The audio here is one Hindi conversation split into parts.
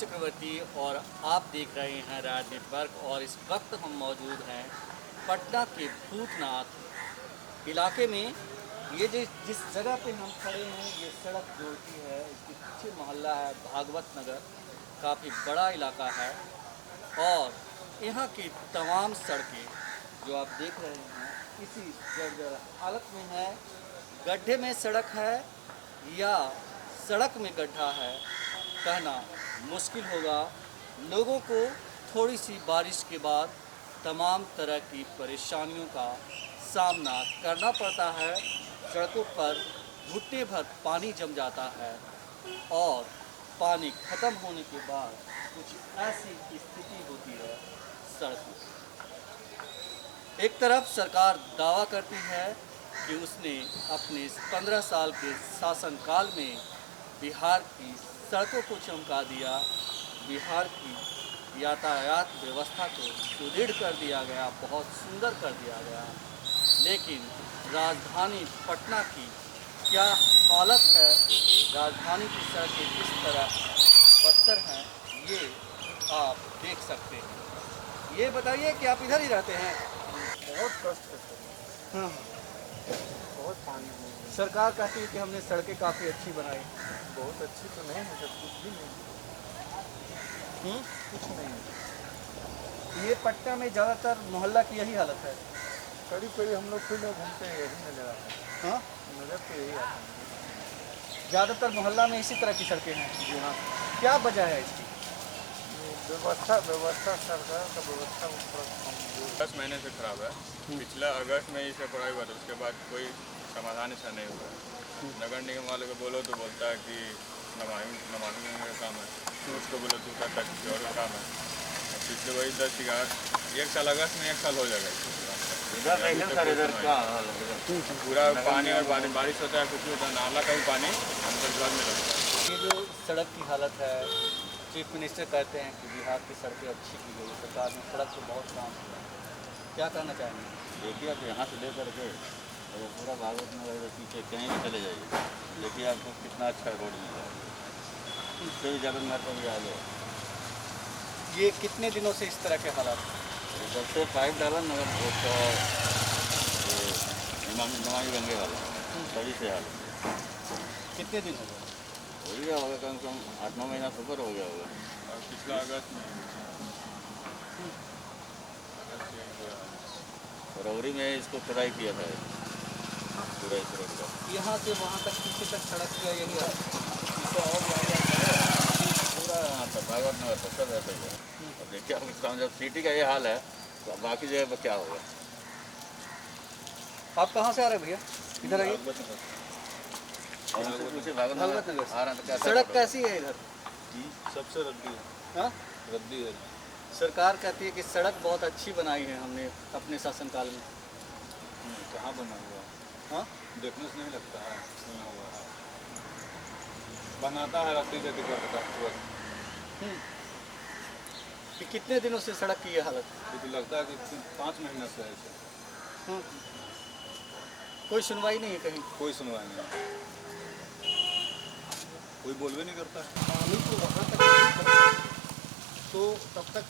चक्रवर्ती और आप देख रहे हैं राज नेटवर्क। और इस वक्त हम मौजूद हैं पटना के भूतनाथ इलाके में। ये जिस जगह पे हम खड़े हैं ये सड़क जोड़ती है, इसके पीछे मोहल्ला है भागवत नगर, काफ़ी बड़ा इलाका है। और यहाँ की तमाम सड़कें जो आप देख रहे हैं इसी जर्जर हालत में है। गड्ढे में सड़क है या सड़क में गड्ढा है कहना मुश्किल होगा। लोगों को थोड़ी सी बारिश के बाद तमाम तरह की परेशानियों का सामना करना पड़ता है। सड़कों पर घुटने भर पानी जम जाता है और पानी ख़त्म होने के बाद कुछ ऐसी स्थिति होती है सड़क में। एक तरफ सरकार दावा करती है कि उसने अपने 15 साल के शासनकाल में बिहार की सड़कों को चमका दिया, बिहार की यातायात व्यवस्था को सुदृढ़ कर दिया गया, बहुत सुंदर कर दिया गया। लेकिन राजधानी पटना की क्या हालत है, राजधानी की सड़कें किस तरह बदतर हैं, ये आप देख सकते हैं। ये बताइए कि आप इधर ही रहते हैं? बहुत कष्ट है। हाँ। बहुत पानी है। सरकार कहती है कि हमने सड़कें काफ़ी अच्छी बनाई। बहुत अच्छी तो नहीं है सर, कुछ भी नहीं, कुछ नहीं है। ये पटना में ज़्यादातर मोहल्ला की यही हालत है। करीब करीब हम लोग फिर घूमते हैं यही नजर आता है। हाँ, नजर तो यही आता है। ज़्यादातर मोहल्ला में इसी तरह की सड़कें हैं। जी हाँ। क्या वजह है इसकी? व्यवस्था सरकार का व्यवस्था थोड़ा कमजोर। 10 महीने से खराब है। पिछला अगस्त में इसे पढ़ाई हुआ था, उसके बाद कोई समाधान इसका नहीं हुआ है। नगर निगम वाले को बोलो तो बोलता है कि नमामि का काम है, उसको बोलो तो कहता है किसी और का काम है। और पिछले वही 10-11 एक साल अगस्त में 1 साल हो जाएगा पूरा पानी और बारिश होता है, कुछ होता है, नाला का भी पानी अंदर जल में लगता है। ये जो सड़क की हालत है, चीफ मिनिस्टर कहते हैं कि बिहार की सड़कें अच्छी की गई, सरकार ने सड़क को बहुत काम किया। क्या कहना चाहेंगे? देखिए आप यहाँ से लेकर के और पूरा भागवत नगर पीछे कहीं भी चले जाइए, देखिए आपको कितना अच्छा रोड मिल रहा है। इससे भी ज़्यादा महत्व आ जाए। ये कितने दिनों से इस तरह के हालात? जब से पाइप डाला नगर उसका नमामि गंगे वाला तभी से हाल कितने दिन हो गए? हो गया होगा, कम से कम 8-9 महीना से ऊपर हो गया होगा। और पिछला अगस्त में फरवरी में इसको खुदाई किया था पूरा इस रोड का। यहाँ से वहाँ तक पीछे तक सड़क का यही है। इससे और पूरा यहाँ तक भागवत नगर तक सब ऐसा ही है। अब देखिए आप जब सिटी का ये हाल है तो बाकी जगह पर क्या होगा। आप कहाँ से आ रहे हैं भैया? इधर आइए। भागवत नगर आ रहा था। सड़क कैसी है इधर? सबसे रद्दी है। हाँ? रद्दी है। सरकार कहती है कि सड़क बहुत अच्छी बनाई है हमने अपने शासनकाल में। कहाँ बना हुआ? हाँ? देखने से नहीं लगता है बना हुआ है। बनाता है रद्दी जल्दी करता है। कि कितने दिनों से सड़क की ये हालत? लेकिन लगता है कि 5 महीने से है ऐसे। हाँ। कोई सुनवाई नहीं है कहीं? कोई सुनवाई नहीं, कोई बोल भी नहीं करता। पानी को वहाँ तक नहीं पहुँचा तो तब तक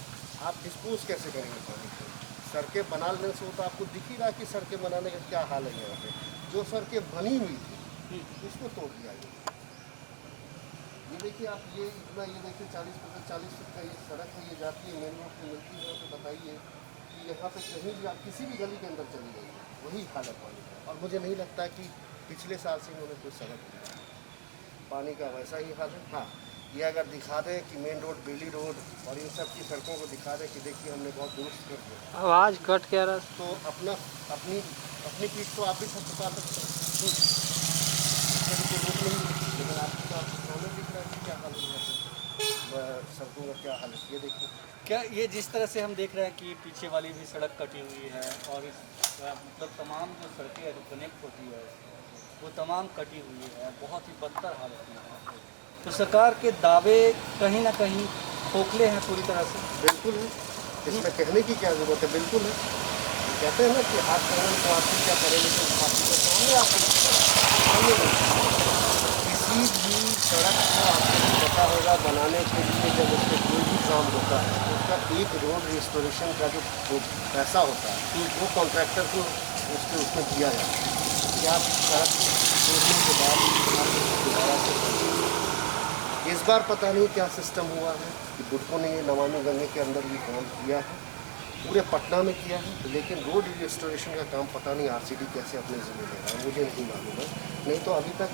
आप डिस्पोज कैसे करेंगे पानी को? सड़कें बना लेने से वो तो आपको दिख ही रहा है कि सड़कें बनाने का क्या हाल है यहाँ पे। जो सड़कें बनी हुई थी उसको तोड़ दिया गया। ये देखिए आप, ये इतना, ये देखिए 40 फुट का ये सड़क है, ये जाती है मेन रोड पे मिलती है। तो बताइए कि यहाँ पे कहीं भी आप किसी भी गली के अंदर चली जाइए वही हालत पानी का। और मुझे नहीं लगता है कि पिछले साल से इन्होंने कोई सड़क दी। पानी का वैसा ही हाल है। हाँ, ये अगर दिखा दें कि मेन रोड, बेली रोड और इन सब की सड़कों को दिखा दें कि देखिए हमने बहुत दुरुस्त कर दिया, आवाज़ कट क्या रहा? तो अपनी पीठ को आप भी थपथपा सकते हैं। रोड नहीं, लेकिन आपको तो आपके सामने दिख रहा है कि क्या हाल है यहाँ पे, सड़कों का क्या हाल है। ये देखिए क्या ये जिस तरह से हम देख रहे हैं कि पीछे वाली भी सड़क कटी हुई है और इस मतलब तमाम जो सड़कें जो कनेक्ट होती है वो तमाम कटी हुई है, बहुत ही बदतर हालत में है। तो सरकार के दावे कहीं ना कहीं खोखले हैं पूरी तरह से। बिल्कुल है, इसमें कहने की क्या ज़रूरत है। बिल्कुल है, कहते हैं ना कि हाथ कानून को आप क्या करेंगे तो फांसी को सामने आप किसी भी सड़क को आपको ऐसा होगा बनाने के लिए जब उसमें कोई भी काम होता है तो उसका एक रोड रिस्टोरेशन का जो पैसा होता है वो कॉन्ट्रैक्टर को उसमें दिया जाता है कि आप सड़क तोड़ने के बाद आप उसको दोबारा से बनाइए। इस बार पता नहीं क्या सिस्टम हुआ है कि बुड्को ने ये नमामि गंगे के अंदर ये काम किया है, पूरे पटना में किया है, लेकिन रोड रिस्टोरेशन का काम पता नहीं आरसीडी कैसे अपने ज़िम्मे ले रहा है, मुझे नहीं मालूम है। नहीं तो अभी तक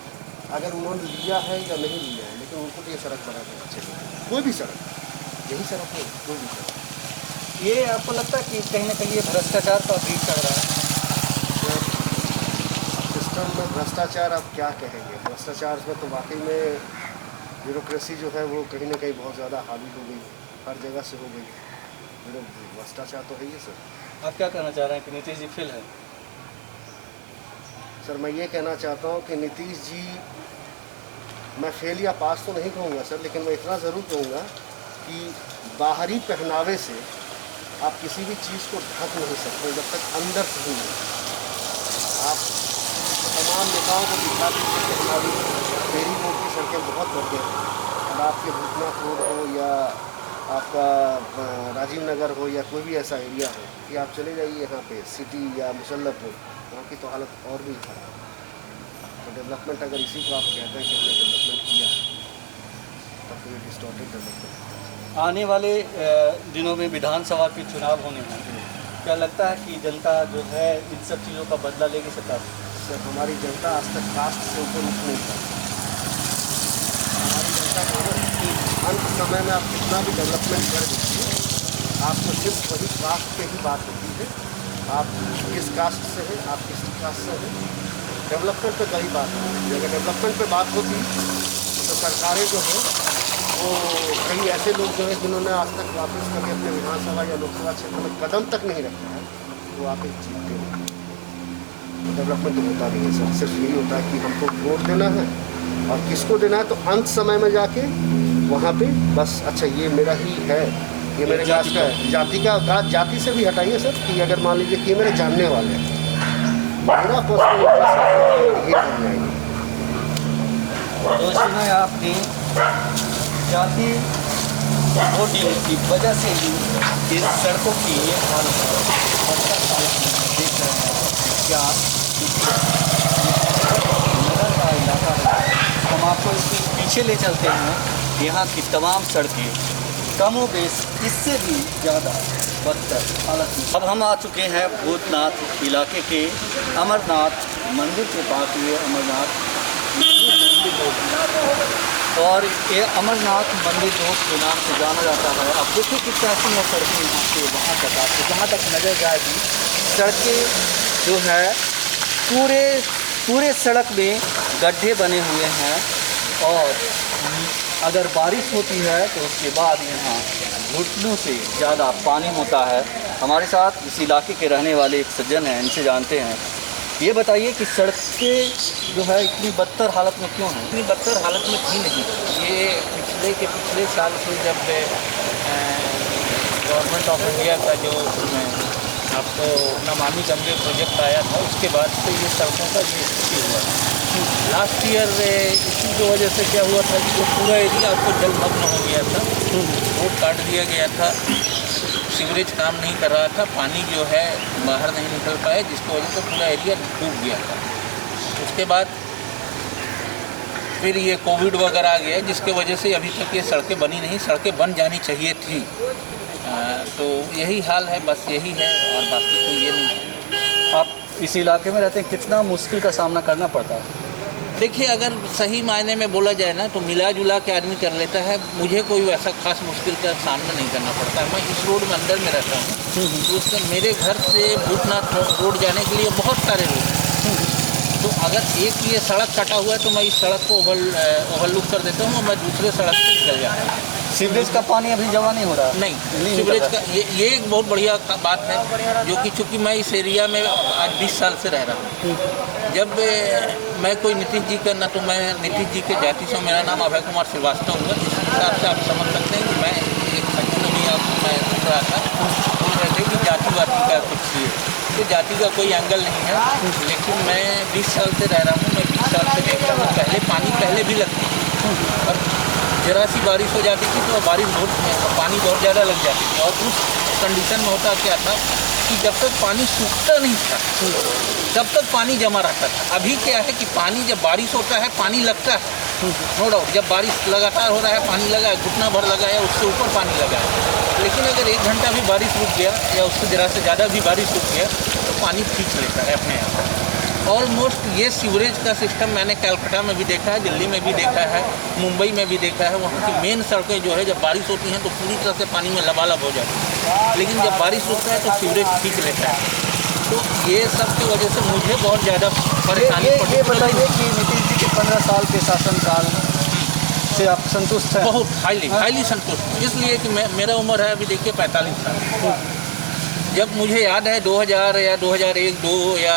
अगर उन्होंने लिया है या नहीं लिया है, लेकिन उनको तो ये सड़क बना देना चाहिए, कोई भी सड़क, यही सड़क नहीं, कोई भी सड़क। ये आपको लगता है कि कहीं ना कहीं ये भ्रष्टाचार का बीच चल रहा है? सिस्टम में भ्रष्टाचार आप क्या कहेंगे? भ्रष्टाचार में तो वाकई में ब्यूरोक्रेसी जो है वो कहीं ना कहीं बहुत ज़्यादा हावी हो गई, हर जगह से हो गई। भ्रष्टाचार तो है ही सर। आप क्या कहना चाह रहे हैं कि नीतीश जी फेल है? सर मैं ये कहना चाहता हूँ कि नीतीश जी, मैं फेल या पास तो नहीं कहूँगा सर, लेकिन मैं इतना ज़रूर कहूँगा कि बाहरी पहनावे से आप किसी भी चीज़ को ढक नहीं सकते जब तक अंदर से नहीं। आप तमाम नेताओं को दिखा दीजिए कि हमारी फेरी रोड की सड़कें बहुत बढ़ हैं, और आपके भूतनाथ रोड हो या आपका राजीव नगर हो या कोई भी ऐसा एरिया हो कि आप चले जाइए यहाँ पे सिटी या मुसल्लफपुर, वहाँ की तो हालत और भी खराब है। तो डेवलपमेंट अगर इसी को आप कहते हैं कि हमने डेवलपमेंट किया तब तो ये डिस्टॉर्टेड डेवलपमेंट। आने वाले दिनों में विधानसभा के चुनाव होने हैं, क्या लगता है कि जनता जो है इन सब चीज़ों का बदला लेगी सरकार? सर हमारी जनता आज तक कास्ट से ऊपर उठ नहीं पाती। हमारी जनता को अंत समय में आप कितना भी डेवलपमेंट कर दीजिए, आपको सिर्फ वही कास्ट पे ही बात होती है, आप किस कास्ट से हैं, आप किस कास्ट से हैं। डेवलपमेंट पे कई बात होती है। अगर डेवलपमेंट पे बात होती तो सरकारें जो हैं वो कई ऐसे लोग जो हैं जिन्होंने आज तक वापस कभी अपने विधानसभा या लोकसभा क्षेत्र में कदम तक नहीं रखा है, वो आप एक जीतते हैं। डेवलपमेंट होता नहीं है सर, सिर्फ यही होता है कि हमको वोट देना है और किसको देना है, तो अंत समय में जाके वहाँ पे बस अच्छा ये मेरा ही है, ये मेरे कास्ट का है। जाति से भी हटाइए सर कि अगर मान लीजिए कि ये मेरे जानने वाले हैं, मेरा पर्सनल इंटरेस्ट ये बन जाएगी। तो इसमें आपकी जाति वोटिंग की वजह से ही इस सड़कों की ये हालत है। देख रहे हैं क्या नगर का इलाका है, हम आपको इसके पीछे ले चलते हैं। यहाँ की तमाम सड़कें कमो बेश इससे भी ज़्यादा बदतर हालत में। अब हम आ चुके हैं भूतनाथ इलाके के अमरनाथ मंदिर के पास। ये अमरनाथ और ये अमरनाथ मंदिर रोड के नाम से जाना जाता है। अब देखिए कि कैसी है सड़कें यहाँ से वहाँ तक, आपको जहाँ तक नजर जाएगी सड़कें जो है पूरे सड़क में गड्ढे बने हुए हैं, और अगर बारिश होती है तो उसके बाद यहाँ घुटनों से ज़्यादा पानी होता है। हमारे साथ इस इलाके के रहने वाले एक सज्जन हैं, इनसे जानते हैं। ये बताइए कि सड़कें जो है इतनी बदतर हालत में क्यों हैं? इतनी बदतर हालत में थी नहीं। ये पिछले साल से जब गवर्नमेंट ऑफ इंडिया का जो आपको नमामि गंगे प्रोजेक्ट आया था, उसके बाद से ये सड़कों का ये स्थिति हुआ। लास्ट ईयर इसी की वजह से क्या हुआ था कि पूरा एरिया आपको जलमग्न हो गया था, रोड काट दिया गया था, सीवरेज काम नहीं कर रहा था, पानी जो है बाहर नहीं निकल पाया, जिसकी वजह से पूरा एरिया डूब गया था। उसके बाद फिर ये कोविड वगैरह आ गया, जिसके वजह से अभी तक ये सड़कें बनी नहीं। सड़कें बन जानी चाहिए थी। तो यही हाल है, बस यही है, और बाकी तो ये नहीं है। आप इस इलाके में रहते हैं, कितना मुश्किल का सामना करना पड़ता है? देखिए, अगर सही मायने में बोला जाए ना तो मिला जुला के आदमी कर लेता है। मुझे कोई वैसा खास मुश्किल का सामना नहीं करना पड़ता है। मैं इस रोड में अंदर में रहता हूँ, तो उससे मेरे घर से भूतनाथ रोड जाने के लिए बहुत सारे रोड हैं। तो अगर एक ये सड़क कटा हुआ है तो मैं इस सड़क को ओवरलुक कर देता हूँ और मैं दूसरे सड़क से निकल जाता हूँ। सीवरेज का पानी अभी जमा नहीं हो रहा? नहीं, सीवरेज का ये एक बहुत बढ़िया बात है, जो कि चूँकि मैं इस एरिया में आज 20 साल से रह रहा हूँ। जब मैं कोई नीतीश जी का ना, तो मैं नीतीश जी के जाति से, मेरा नाम अभय कुमार श्रीवास्तव हुआ, इस हिसाब से आप समझ सकते हैं कि मैं एक सज्जन भी मैं सुन रहा था, बोल रहे थे कि जातिवादी का कुछ ये, तो जाति का कोई एंगल नहीं है। लेकिन मैं 20 साल से रह रहा हूँ, मैं 20 साल से देख रहा हूँ, पहले पानी भी लगती थी, और जरा सी बारिश हो जाती थी तो पानी बहुत ज़्यादा लग जाती थी। और उस कंडीशन में होता क्या था कि जब तक पानी सूखता नहीं था तब तक पानी जमा रहता था। अभी क्या है कि पानी जब बारिश होता है पानी लगता है, नो डाउट। जब बारिश लगातार हो रहा है पानी लगा है, घुटना भर लगा है, उससे ऊपर पानी लगा है। लेकिन अगर 1 घंटा भी बारिश रुक गया या उससे ज़रा से ज़्यादा भी बारिश रुक गया तो पानी खींच लेता है अपने आप। ऑलमोस्ट ये सीवरेज का सिस्टम मैंने कलकत्ता में भी देखा है, दिल्ली में भी देखा है, मुंबई में भी देखा है। वहाँ की मेन सड़कें जो है जब बारिश होती हैं तो पूरी तरह से पानी में लबालब हो जाती है, लेकिन जब बारिश रुकता है तो सीवरेज खींच लेता है। तो ये सब की वजह से मुझे बहुत ज़्यादा परेशानी पड़ी। ये बताइए कि नीतीश जी के 15 साल के शासनकाल से आप संतुष्ट हैं? बहुत हाईली संतुष्ट, इसलिए कि मेरा उम्र है अभी देखिए 45 साल। जब मुझे याद है 2000 या 2001, 2 या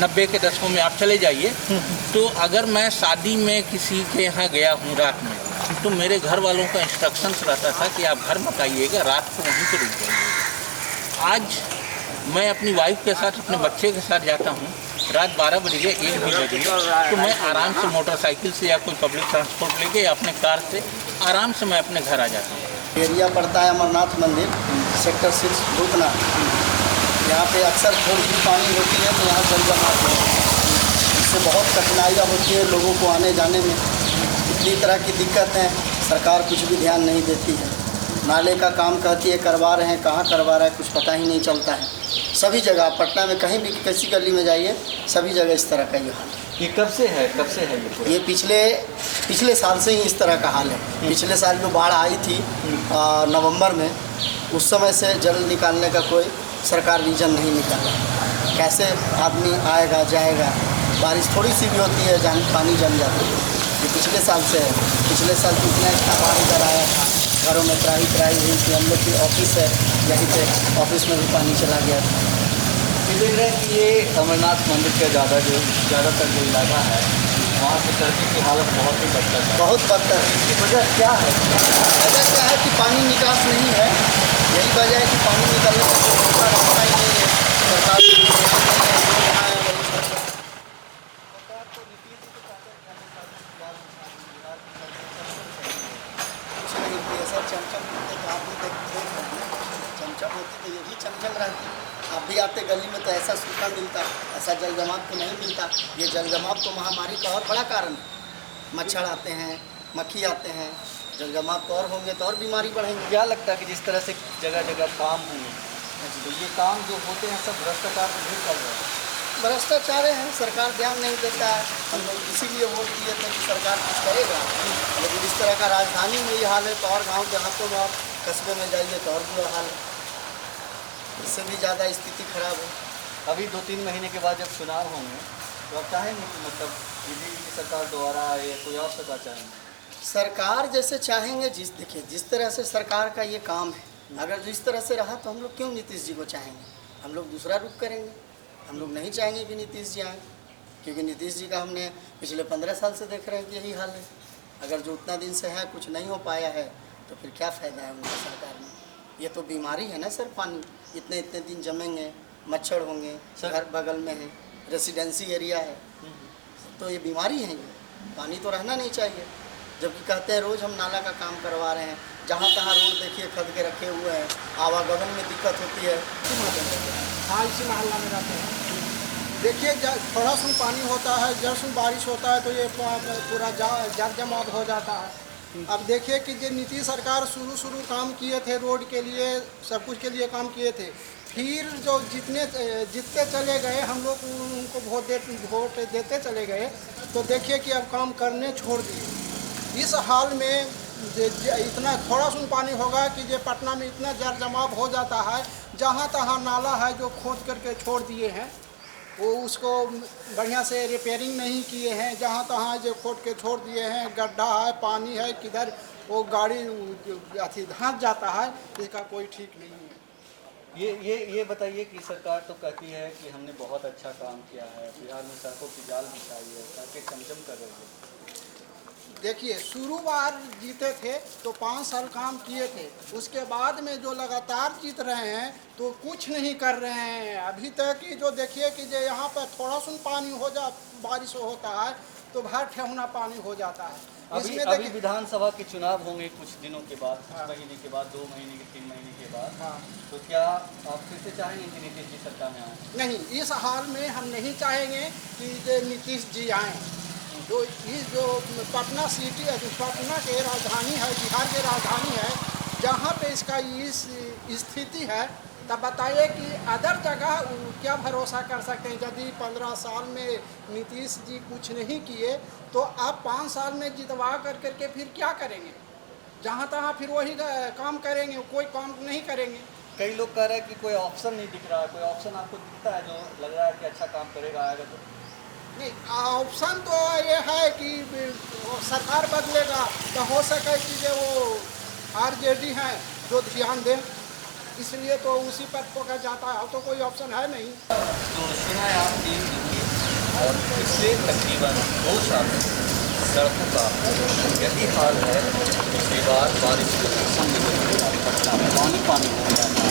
90 के दशकों में आप चले जाइए, तो अगर मैं शादी में किसी के यहाँ गया हूँ रात में, तो मेरे घर वालों का इंस्ट्रक्शंस रहता था कि आप घर मत आइएगा, रात को वहीं पर रुक जाइएगा। आज मैं अपनी वाइफ के साथ, अपने बच्चे के साथ जाता हूँ, रात 12 बजे 1 भी बजे, तो मैं आराम से मोटरसाइकिल से या कोई पब्लिक ट्रांसपोर्ट लेके या अपने कार से आराम से मैं अपने घर आ जाता हूँ। एरिया पड़ता है अमरनाथ मंदिर, सेक्टर 6 भूतनाथ। यहाँ पे अक्सर थोड़ी सी पानी होती है तो यहाँ जल जमाव होता है, इससे बहुत कठिनाइयाँ होती है लोगों को आने जाने में। इतनी तरह की दिक्कत है, सरकार कुछ भी ध्यान नहीं देती है। नाले का काम कहती है करवा रहे हैं, कहाँ करवा रहा है कुछ पता ही नहीं चलता है। सभी जगह पटना में कहीं भी किसी गली में जाइए, सभी जगह इस तरह का ये हाल है। ये कब से है ये पिछले साल से ही इस तरह का हाल है। पिछले साल जो बाढ़ आई थी नवंबर में, उस समय से जल निकालने का कोई सरकार रीजन नहीं निकाला। कैसे आदमी आएगा जाएगा, बारिश थोड़ी सी भी होती है पानी जम जाता है। ये पिछले साल से है। पिछले साल तो इतना बाढ़ इधर आया था, घरों में त्राही हुई थी। हम लोग की ऑफिस है यहीं पे, ऑफिस में भी पानी चला गया था। ये देख रहे हैं कि ये अमरनाथ मंदिर का ज़्यादातर जो इलाका है वहाँ की सड़कों की हालत बहुत ही बदतर है। बहुत बदतर है। वजह क्या है? वजह क्या है कि पानी निकास नहीं है। यही वजह है कि पानी निकलने का कोई दूसरा रास्ता ही नहीं है। सरकार कुछ नहीं किया सर। चमचम होते तो आप भी देख रहे हैं, चमचम होती तो ये भी चमचम रहती। आप भी आते गली में तो ऐसा सूखा मिलता, ऐसा जल जमाव तो नहीं मिलता। ये जल जमाव तो महामारी का और बड़ा कारण है। मच्छर आते हैं, मक्खी आते हैं, जल जमाव तो और होंगे तो और बीमारी बढ़ेंगी। क्या लगता है कि जिस तरह से जगह जगह काम होंगे तो ये काम जो होते हैं सब भ्रष्टाचार से भी कर रहे हैं? भ्रष्टाचार है, सरकार ध्यान नहीं देता है। हम लोग इसीलिए वोट दिए थे कि सरकार कुछ करेगा, लेकिन इस तरह का राजधानी में ये हाल है तो और गाँव देहातों में और कस्बे में जाइए तो और बुरा हाल है। इससे भी ज़्यादा स्थिति खराब है। अभी 2-3 महीने के बाद जब चुनाव होंगे तो आप चाहेंगे कि मतलब बीजेपी की सरकार दोबारा आए या कोई और सरकार चाहेंगे? सरकार जैसे चाहेंगे, देखिए जिस तरह से सरकार का ये काम है, अगर जिस तरह से रहा तो हम लोग क्यों नीतीश जी को चाहेंगे? हम लोग दूसरा रुख करेंगे। हम लोग नहीं चाहेंगे कि नीतीश जी आएँ, क्योंकि नीतीश जी का हमने पिछले 15 साल से देख रहे हैं कि यही हाल है। अगर जो उतना दिन से है कुछ नहीं हो पाया है तो फिर क्या फ़ायदा है उनका सरकार में? ये तो बीमारी है ना सर। पानी इतने दिन जमेंगे, मच्छर होंगे, घर बगल में है, रेसिडेंसी एरिया है, तो ये बीमारी है। ये पानी तो रहना नहीं चाहिए। जबकि कहते हैं रोज़ हम नाला का काम करवा रहे हैं, जहाँ तहाँ रोड देखिए खद के रखे हुए हैं, आवागमन में दिक्कत होती है। हाँ, इसी मोहल्ला में रहते हैं। देखिए थोड़ा सा पानी होता है, जब बारिश होता है तो ये पूरा जल जमाव हो जाता है। अब देखिए कि जो नीतीश सरकार शुरू काम किए थे, रोड के लिए सब कुछ के लिए काम किए थे, फिर जो जीतते चले गए, हम लोग उनको वोट देते चले गए, तो देखिए कि अब काम करने छोड़ दिए। इस हाल में इतना थोड़ा सा पानी होगा कि जो पटना में इतना जल जमाव हो जाता है, जहाँ तहाँ नाला है जो खोद करके छोड़ दिए हैं, वो उसको बढ़िया से रिपेयरिंग नहीं किए हैं। जहाँ तहाँ जो खोद के छोड़ दिए हैं, गड्ढा है, पानी है, किधर वो गाड़ी धंस जाता है, इसका कोई ठीक नहीं है। ये बताइए कि सरकार तो कहती है कि हमने बहुत अच्छा काम किया है, बिहार में सड़कों की जाल बिछाई है, सड़कें चमचम कर रही है। देखिए शुरू बार जीते थे तो 5 साल काम किए थे, उसके बाद में जो लगातार जीत रहे हैं तो कुछ नहीं कर रहे हैं अभी तक की। जो देखिए कि जो यहाँ पर थोड़ा सुन पानी हो जा बारिश होता है तो भर ठेहुना पानी हो जाता है। अभी इसमें अभी देखिए विधानसभा के चुनाव होंगे कुछ दिनों के बाद, कुछ हाँ। महीने के बाद, 2 महीने के 3 महीने के बाद, हाँ तो क्या आप फिर से चाहेंगे कि नीतीश जी सरकार में आए? नहीं, इस हाल में हम नहीं चाहेंगे कि जो नीतीश जी आएँ। जो इस जो पटना सिटी है, जो पटना के राजधानी है, बिहार की राजधानी है, जहाँ पे इसका इस स्थिति है, तब बताइए कि अदर जगह क्या भरोसा कर सकते हैं। यदि 15 साल में नीतीश जी कुछ नहीं किए तो आप 5 साल में जितवा करके फिर क्या करेंगे? जहाँ तहाँ फिर वही काम करेंगे, कोई काम नहीं करेंगे। कई लोग कह रहे हैं कि कोई ऑप्शन नहीं दिख रहा है। कोई ऑप्शन आपको दिखता है जो लग रहा है कि अच्छा काम करेगा, आएगा तो? नहीं, ऑप्शन तो ये है कि सरकार बदलेगा तो हो सके कि जो वो आरजेडी हैं जो ध्यान दें, इसलिए तो उसी पर पकड़ जाता है, तो कोई ऑप्शन है नहीं। तो सुना है आपने और पिछले तकरीबन 2 साल से सड़कों का यही हाल है। पिछली बार बारिश के मौसम में पटना पानी पानी हो गया था।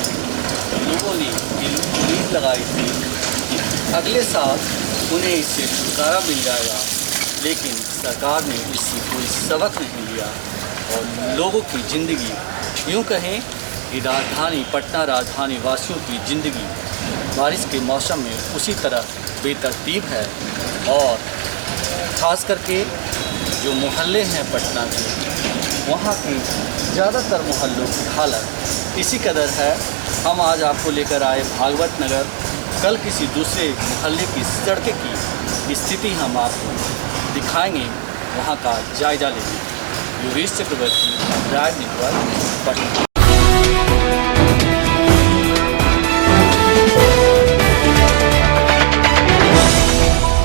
लोगों ने उम्मीद लगाई थी कि अगले साल उन्हें इससे छुटकारा मिल जाएगा, लेकिन सरकार ने इससे कोई सबक नहीं लिया और लोगों की ज़िंदगी, यूँ कहें कि राजधानी पटना राजधानी वासियों की ज़िंदगी बारिश के मौसम में उसी तरह बेतरतीब है। और ख़ास करके जो मोहल्ले हैं पटना के, वहाँ के ज़्यादातर मोहल्लों की हालत इसी कदर है। हम आज आपको लेकर आए भागवत नगर, कल किसी दूसरे मोहल्ले की सड़क की स्थिति हम आपको दिखाएंगे, वहाँ का जायजा लेंगे। योगेश चक्रवर्ती, राज नेटवर्क, पटना।